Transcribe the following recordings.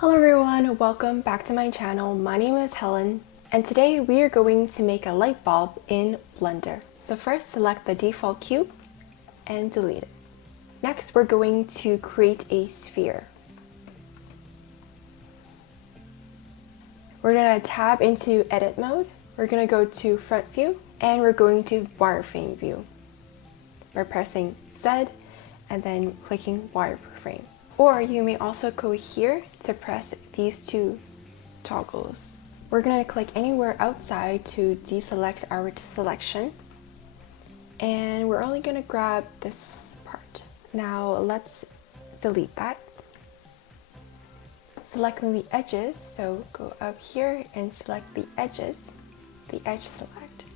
Hello everyone, welcome back to my channel. My name is Helen and today we are going to make a light bulb in Blender. So first select the default cube and delete it. Next we're going to create a sphere. We're going to tab into edit mode. We're going to go to front view and we're going to wireframe view. We're pressing Z and then clicking wireframe. Or you may also go here to press these two toggles. We're going to click anywhere outside to deselect our selection. And we're only going to grab this part. Now let's delete that. Selecting the edges, so go up here and select the edges, the edge select,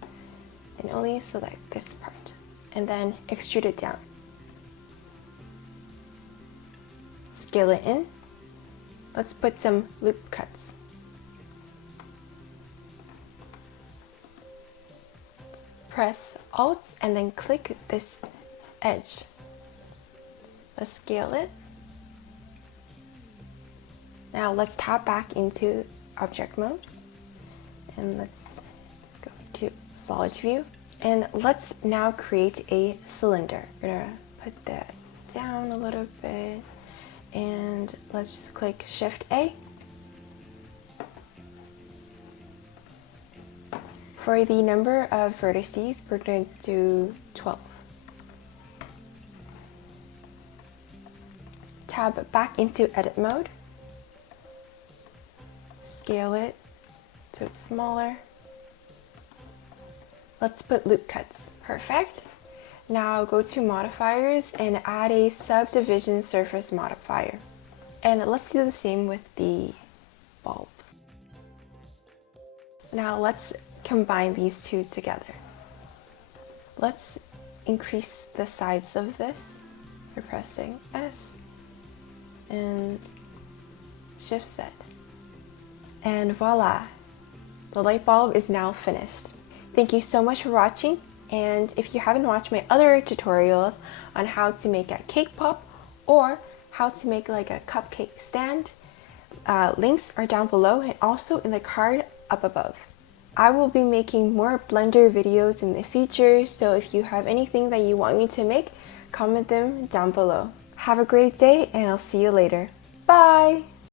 and only select this part. And then extrude it down. Scale it in. Let's put some loop cuts. Press Alt and then click this edge. Let's scale it. Now let's tap back into object mode and let's go to solid view. And let's now create a cylinder. We're gonna put that down a little bit. And let's just click Shift A. For the number of vertices, we're going to do 12. Tab back into edit mode. Scale it so it's smaller. Let's put loop cuts. Perfect. Now go to modifiers and add a subdivision surface modifier. And let's do the same with the bulb. Now let's combine these two together. Let's increase the size of this by pressing S and Shift Z. And voila! The light bulb is now finished. Thank you so much for watching. And if you haven't watched my other tutorials on how to make a cake pop or how to make like a cupcake stand, links are down below and also in the card up above. I will be making more Blender videos in the future, so if you have anything that you want me to make, comment them down below. Have a great day and I'll see you later. Bye!